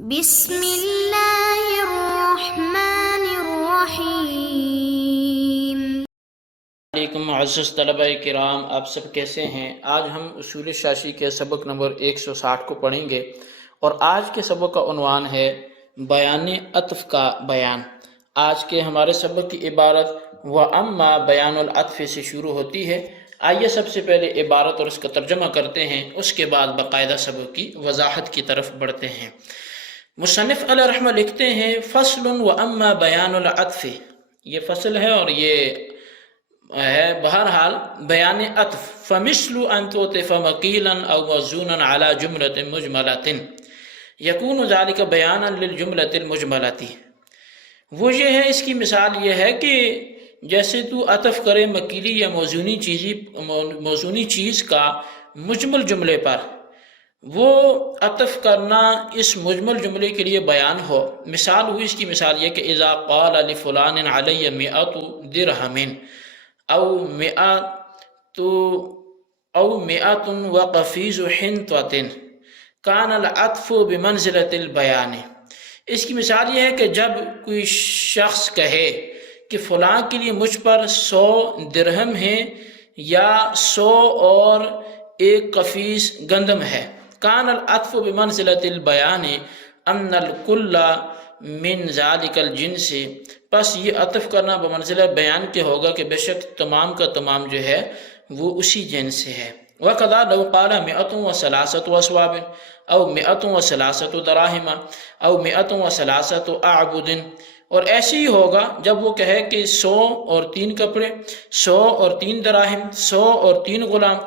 بسم اللہ الرحمن الرحیم۔ علیکم معزز طلبہ کرام، آپ سب کیسے ہیں؟ آج ہم اصول شاشی کے سبق نمبر 160 کو پڑھیں گے، اور آج کے سبق کا عنوان ہے بیان عطف کا بیان۔ آج کے ہمارے سبق کی عبارت وَأَمَّا بیان العطف سے شروع ہوتی ہے۔ آئیے سب سے پہلے عبارت اور اس کا ترجمہ کرتے ہیں، اس کے بعد باقاعدہ سبق کی وضاحت کی طرف بڑھتے ہیں۔ مصنف علیہ رحمہ لکھتے ہیں فصل وَأَمَّا بیان العطف، یہ فصل ہے اور یہ ہے بہرحال بیان عطف۔ فَمِثْلُ أَن تُعْطِفَ مَقِيلًا أَوْ مَوْزُونًا عَلَى جُمْلَةٍ مُجْمَلَةٍ يَكُونُ ذَلِكَ بَيَانًا لِلْجُمْلَةِ الْمُجْمَلَةِ۔ وہ یہ ہے، اس کی مثال یہ ہے کہ جیسے تو عطف کرے مکیلی یا موزونی چیز کا مجمل جملے پر، وہ عطف کرنا اس مجمل جملے کے لیے بیان ہو۔ مثال ہوئی، اس کی مثال یہ کہ اذا قال لفلان علی 100 درہم او 100 وقفیز حنطۃ کان العطف بمنزلۃ البیان۔ اس کی مثال یہ ہے کہ جب کوئی شخص کہے کہ فلاں کے لیے مجھ پر 100 درہم ہیں یا 100 اور 1 قفیز گندم ہے، کان العطف بمنزلۃ البیان ان الکل من ذالک الجنس، پس یہ عطف کرنا بمنزلہ بیان کے ہوگا کہ بے شک تمام کا تمام جو ہے وہ اسی جنس سے ہے۔ وَقَضَى لَوْ قَالَ 103 أَصْوَابٍ أو 103 دراہم أو 103 أعبد، اور ایسے ہی ہوگا جب وہ کہے کہ 100 اور 3 کپڑے، 100 اور 3 دراہم، 100 اور 3 غلام،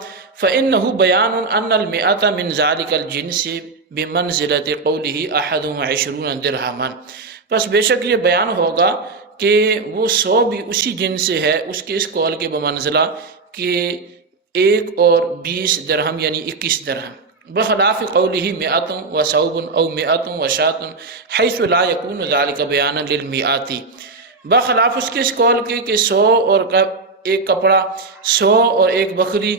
فَإِنَّهُ بَيَانٌ أَنَّ الْمِئَةَ مِنْ ذَلِكَ الْجِنْسِ بِمَنْزِلَةِ قَوْلِهِ 21 دِرْهَمًا، پس بے شک یہ بیان ہوگا کہ وہ 100 بھی اسی جنس سے ہے، اس کے اس قول کے بمنزلہ کہ 1 اور 20 درہم یعنی 21 درہم، بخلاف قوله 100 وثوب او 100 وشاة حيث لا يكون ذلك بیانا للمئات، بخلاف اس کے اس قول کے کہ 100 اور 1 کپڑا، 100 اور 1 بکری،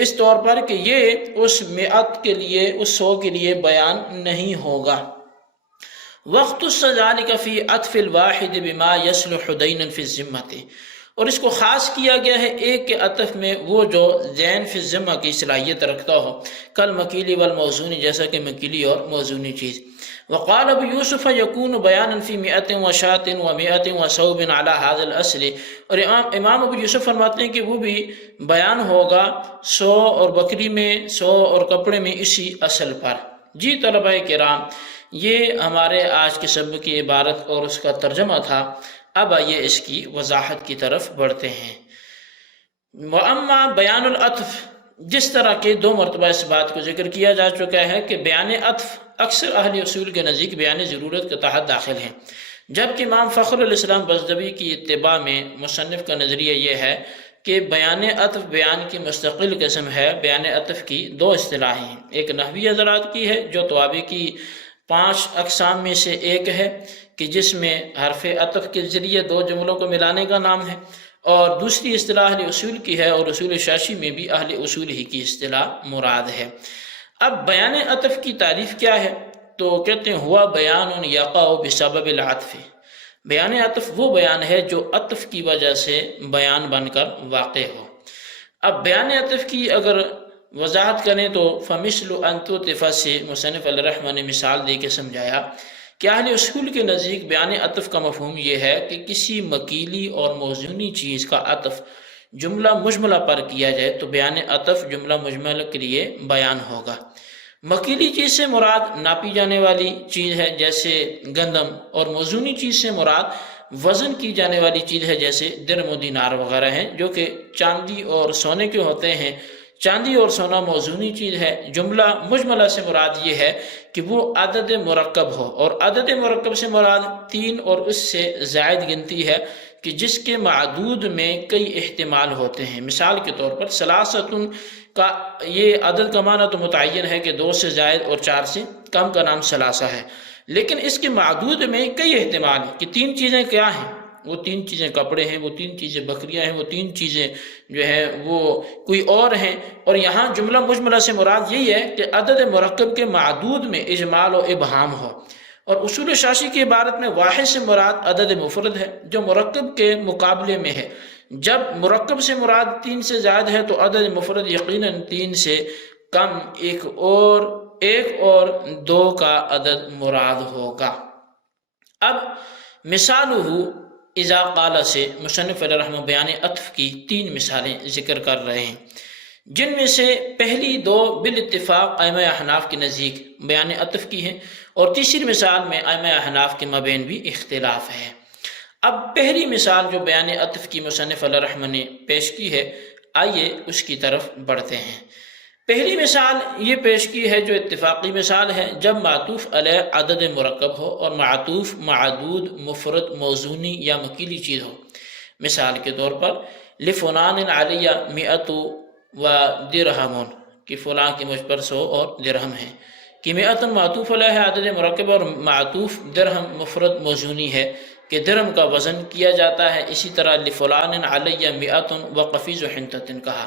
اس طور پر کہ یہ اس 100 کے لیے، اس 100 کے لیے بیان نہیں ہوگا۔ وقت ذلك في عطف الواحد بما يصلح دينا في الذمة، اور اس کو خاص کیا گیا ہے ایک کے عطف میں وہ جو دین فی الذمہ کی صلاحیت رکھتا ہو، کل مکیلی والموزونی، جیسا کہ مکیلی اور موزونی چیز۔ وقال ابو یوسف يكون بیانا فی 100 وشاة و100 وثوب على هذا الاصل، اور امام ابو یوسف فرماتے ہیں کہ وہ بھی بیان ہوگا 100 اور بکری میں، 100 اور کپڑے میں، اسی اصل پر۔ جی طلبہ کرام، یہ ہمارے آج کے سبق کی عبارت اور اس کا ترجمہ تھا۔ اب آئیے اس کی وضاحت کی طرف بڑھتے ہیں۔ وَأَمَّا بیان العطف، جس طرح کے 2 مرتبہ اس بات کو ذکر کیا جا چکا ہے کہ بیان عطف اکثر اہل اصول کے نزدیک بیان ضرورت کے تحت داخل ہیں، جبکہ امام فخر الاسلام بزدبی کی اتباع میں مصنف کا نظریہ یہ ہے کہ بیان عطف بیان کی مستقل قسم ہے۔ بیان عطف کی 2 اصطلاحیں ہیں، ایک نحوی حضرات کی ہے جو توابع کی 5 اقسام میں سے ایک ہے کہ جس میں حرف عطف کے ذریعے 2 جملوں کو ملانے کا نام ہے، اور دوسری اصطلاح اہل اصول کی ہے، اور اصول شاشی میں بھی اہل اصول ہی کی اصطلاح مراد ہے۔ اب بیان عطف کی تعریف کیا ہے؟ تو کہتے ہیں ہوا بیان یقع بسبب العطف، بیان عطف وہ بیان ہے جو عطف کی وجہ سے بیان بن کر واقع ہو۔ اب بیان عطف کی اگر وضاحت کریں تو فَمِثْلُ أَن تُعْطِفَ سے مصنف علیہ رحمہ نے مثال دے کے سمجھایا کہ اہل اصول کے نزدیک بیان عطف کا مفہوم یہ ہے کہ کسی مکیلی اور موزونی چیز کا عطف جملہ مجملہ پر کیا جائے تو بیان عطف جملہ مجملہ کے لیے بیان ہوگا۔ مکیلی چیز سے مراد ناپی جانے والی چیز ہے جیسے گندم، اور موزونی چیز سے مراد وزن کی جانے والی چیز ہے جیسے درم و دینار وغیرہ ہیں، جو کہ چاندی اور سونے کے ہوتے ہیں۔ چاندی اور سونا موزونی چیز ہے۔ جملہ مجملہ سے مراد یہ ہے کہ وہ عدد مرکب ہو، اور عدد مرکب سے مراد 3 اور اس سے زائد گنتی ہے کہ جس کے معدود میں کئی احتمال ہوتے ہیں۔ مثال کے طور پر ثلاثۃ کا یہ عدد کا معنی تو متعین ہے کہ 2 سے زائد اور 4 سے کم کا نام ثلاثہ ہے، لیکن اس کے معدود میں کئی احتمال ہیں کہ 3 چیزیں کیا ہیں، وہ 3 چیزیں کپڑے ہیں، وہ 3 چیزیں بکریاں ہیں، وہ 3 چیزیں جو ہے وہ کوئی اور ہیں۔ اور یہاں جملہ مجملہ سے مراد یہی ہے کہ عدد مرکب کے معدود میں اجمال و ابہام ہو۔ اور اصول شاشی کی عبارت میں واحد سے مراد عدد مفرد ہے جو مرکب کے مقابلے میں ہے۔ جب مرکب سے مراد 3 سے زائد ہے تو عدد مفرد یقیناً 3 سے کم ایک اور 2 کا عدد مراد ہوگا۔ اب مثالہ اذا قال سے مصنف علیہ رحمہ بیان عطف کی 3 مثالیں ذکر کر رہے ہیں، جن میں سے پہلی 2 بالاتفاق ائمہ احناف کے نزدیک بیان عطف کی ہیں، اور تیسری مثال میں ائمہ احناف کے مابین بھی اختلاف ہے۔ اب پہلی مثال جو بیان عطف کی مصنف علیہ رحمہ نے پیش کی ہے، آئیے اس کی طرف بڑھتے ہیں۔ پہلی مثال یہ پیش کی ہے جو اتفاقی مثال ہے، جب معطوف علیہ عدد مرکب ہو اور معطوف معدود مفرد موزونی یا مکیلی چیز ہو۔ مثال کے طور پر لفلان علیہ مئۃ و درہم، کہ فلاں کی مجھ پر 100 اور درہم ہیں، کہ مئۃ معطوف علیہ عدد مرکب اور معطوف درہم مفرد موزونی ہے کہ درہم کا وزن کیا جاتا ہے۔ اسی طرح لفلان علیہ مئۃ و قفیز حنطۃ کہا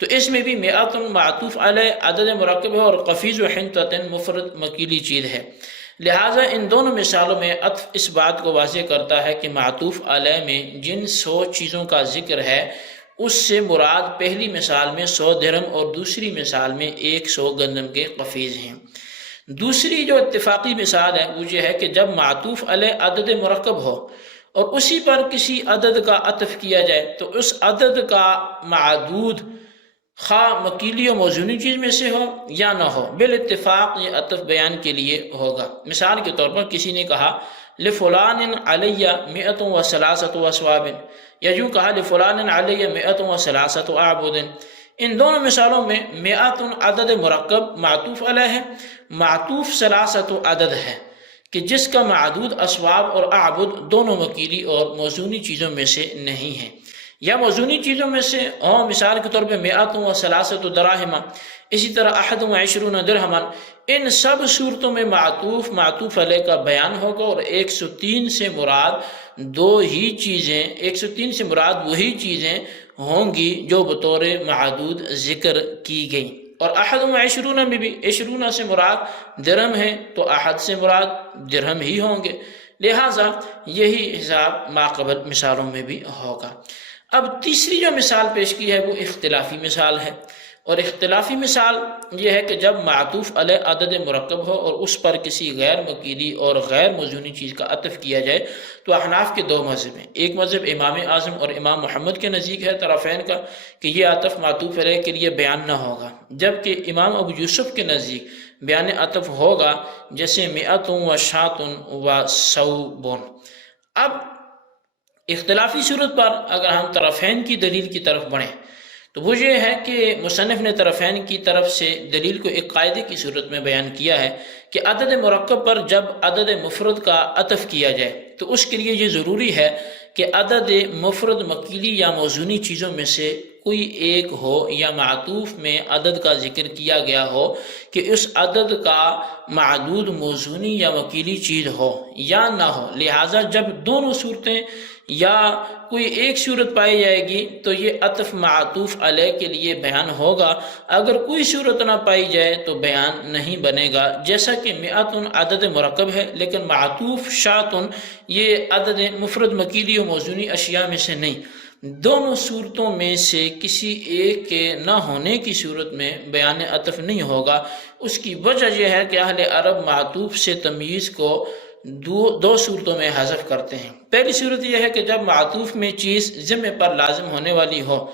تو اس میں بھی مئۃ معطوف علیہ عدد مرکب ہے اور قفیز حنطۃ مفرد مکیلی چیز ہے۔ لہٰذا ان دونوں مثالوں میں عطف اس بات کو واضح کرتا ہے کہ معطوف علیہ میں جن 100 چیزوں کا ذکر ہے اس سے مراد پہلی مثال میں 100 درہم اور دوسری مثال میں 100 گندم کے قفیز ہیں۔ دوسری جو اتفاقی مثال ہے وہ یہ ہے کہ جب معطوف علیہ عدد مرکب ہو اور اسی پر کسی عدد کا عطف کیا جائے تو اس عدد کا معدود خواہ مکیلی و موزونی چیز میں سے ہو یا نہ ہو، بالاتفاق یہ عطف بیان کے لیے ہوگا۔ مثال کے طور پر کسی نے کہا لفلان علیہ مئۃ و ثلاثۃ اصواب، یا یوں کہا لفلان علیہ مئۃ و ثلاثۃ اعبد۔ ان دونوں مثالوں میں مئۃ عدد مرکب معطوف علیہ ہے، معطوف ثلاثۃ عدد ہے کہ جس کا معدود اسواب اور اعبد دونوں مکیلی اور موزونی چیزوں میں سے نہیں ہیں، یا موزونی چیزوں میں سے ہوں۔ مثال کے طور پہ مئۃ و ثلاثۃ دراہم، اسی طرح 21 درہما۔ ان سب صورتوں میں معطوف علیہ کا بیان ہوگا اور 103 سے مراد 2 ہی چیزیں، 103 سے مراد وہی چیزیں ہوں گی جو بطور معدود ذکر کی گئیں۔ اور 21 میں بھی 20 سے مراد درہم ہے تو احد سے مراد درہم ہی ہوں گے، لہٰذا یہی حساب ماقبل مثالوں میں بھی ہوگا۔ اب تیسری جو مثال پیش کی ہے وہ اختلافی مثال ہے، اور اختلافی مثال یہ ہے کہ جب معطوف علیہ عدد مرکب ہو اور اس پر کسی غیر مکیلی اور غیر موزونی چیز کا عطف کیا جائے تو احناف کے 2 مذہب ہیں۔ ایک مذہب امام اعظم اور امام محمد کے نزدیک ہے طرفین کا کہ یہ عطف معطوف علیہ کے لیے بیان نہ ہوگا، جبکہ امام ابو یوسف کے نزدیک بیان عطف ہوگا، جیسے مئۃ و شاۃ و ثوب۔ اب اختلافی صورت پر اگر ہم طرفین کی دلیل کی طرف بڑھیں تو وہ یہ ہے کہ مصنف نے طرفین کی طرف سے دلیل کو ایک قاعدے کی صورت میں بیان کیا ہے کہ عدد مرکب پر جب عدد مفرد کا عطف کیا جائے تو اس کے لیے یہ ضروری ہے کہ عدد مفرد مکیلی یا موزونی چیزوں میں سے کوئی ایک ہو، یا معطوف میں عدد کا ذکر کیا گیا ہو کہ اس عدد کا معدود موزونی یا مکیلی چیز ہو یا نہ ہو۔ لہٰذا جب دونوں صورتیں یا کوئی ایک صورت پائی جائے گی تو یہ عطف معطوف علیہ کے لیے بیان ہوگا، اگر کوئی صورت نہ پائی جائے تو بیان نہیں بنے گا۔ جیسا کہ مئۃ عدد مرکب ہے لیکن معطوف شاۃ یہ عدد مفرد مکیلی و موزونی اشیاء میں سے نہیں، دونوں صورتوں میں سے کسی ایک کے نہ ہونے کی صورت میں بیان عطف نہیں ہوگا۔ اس کی وجہ یہ ہے کہ اہل عرب معطوف سے تمییز کو 2 صورتوں میں حذف کرتے ہیں۔ پہلی صورت یہ ہے کہ جب معطوف میں چیز ذمہ پر لازم ہونے والی ہو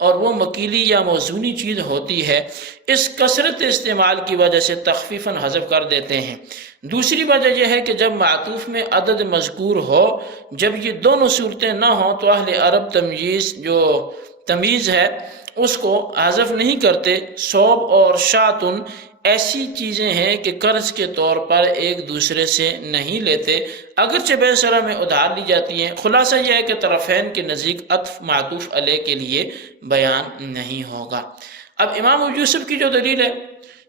اور وہ مکیلی یا موزونی چیز ہوتی ہے، اس کثرت استعمال کی وجہ سے تخفیفاً حذف کر دیتے ہیں۔ دوسری وجہ یہ ہے کہ جب معطوف میں عدد مذکور ہو، جب یہ دونوں صورتیں نہ ہوں تو اہل عرب تمییز ہے اس کو حذف نہیں کرتے۔ ثوب اور شاۃ ایسی چیزیں ہیں کہ قرض کے طور پر ایک دوسرے سے نہیں لیتے، اگرچہ بے شرح میں ادھار لی جاتی ہیں۔ خلاصہ یہ ہے کہ طرفین کے نزدیک عطف معطوف علیہ کے لیے بیان نہیں ہوگا۔ اب امام ابو یوسف کی جو دلیل ہے،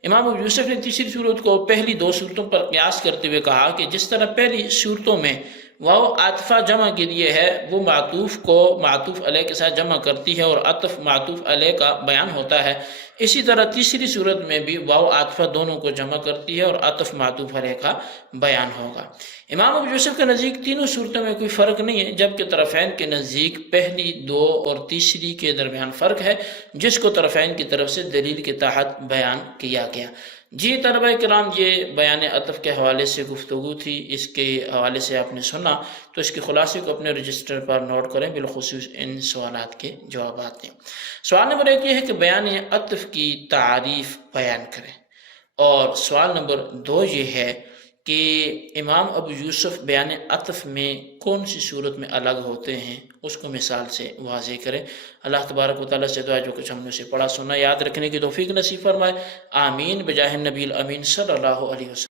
امام ابو یوسف نے تیسری صورت کو پہلی 2 صورتوں پر قیاس کرتے ہوئے کہا کہ جس طرح پہلی صورتوں میں واو عاطفہ جمع کے لیے ہے، وہ معطوف کو معطوف علیہ کے ساتھ جمع کرتی ہے اور عطف معطوف علیہ کا بیان ہوتا ہے۔ اسی طرح تیسری صورت میں بھی واو عاطفہ دونوں کو جمع کرتی ہے اور عطف معطوف علیہ کا بیان ہوگا۔ امام ابو یوسف کے نزدیک تینوں صورتوں میں کوئی فرق نہیں ہے، جبکہ طرفین کے نزدیک پہلی، دو اور تیسری کے درمیان فرق ہے، جس کو طرفین کی طرف سے دلیل کے تحت بیان کیا گیا۔ جی طلبہ کرام، یہ بیان عطف کے حوالے سے گفتگو تھی، اس کے حوالے سے آپ نے سنا، تو اس کے خلاصے کو اپنے رجسٹر پر نوٹ کریں، بالخصوص ان سوالات کے جوابات دیں۔ سوال نمبر 1 یہ ہے کہ بیان عطف کی تعریف بیان کریں، اور سوال نمبر 2 یہ ہے کہ امام ابو یوسف بیان عطف میں کون سی صورت میں الگ ہوتے ہیں، اس کو مثال سے واضح کریں۔ اللہ تبارک و تعالیٰ سے دعا جو کچھ ہم نے اسے پڑھا سنا یاد رکھنے کی توفیق نصیب فرمائے، آمین بجاہ النبی الامین صلی اللہ علیہ وسلم۔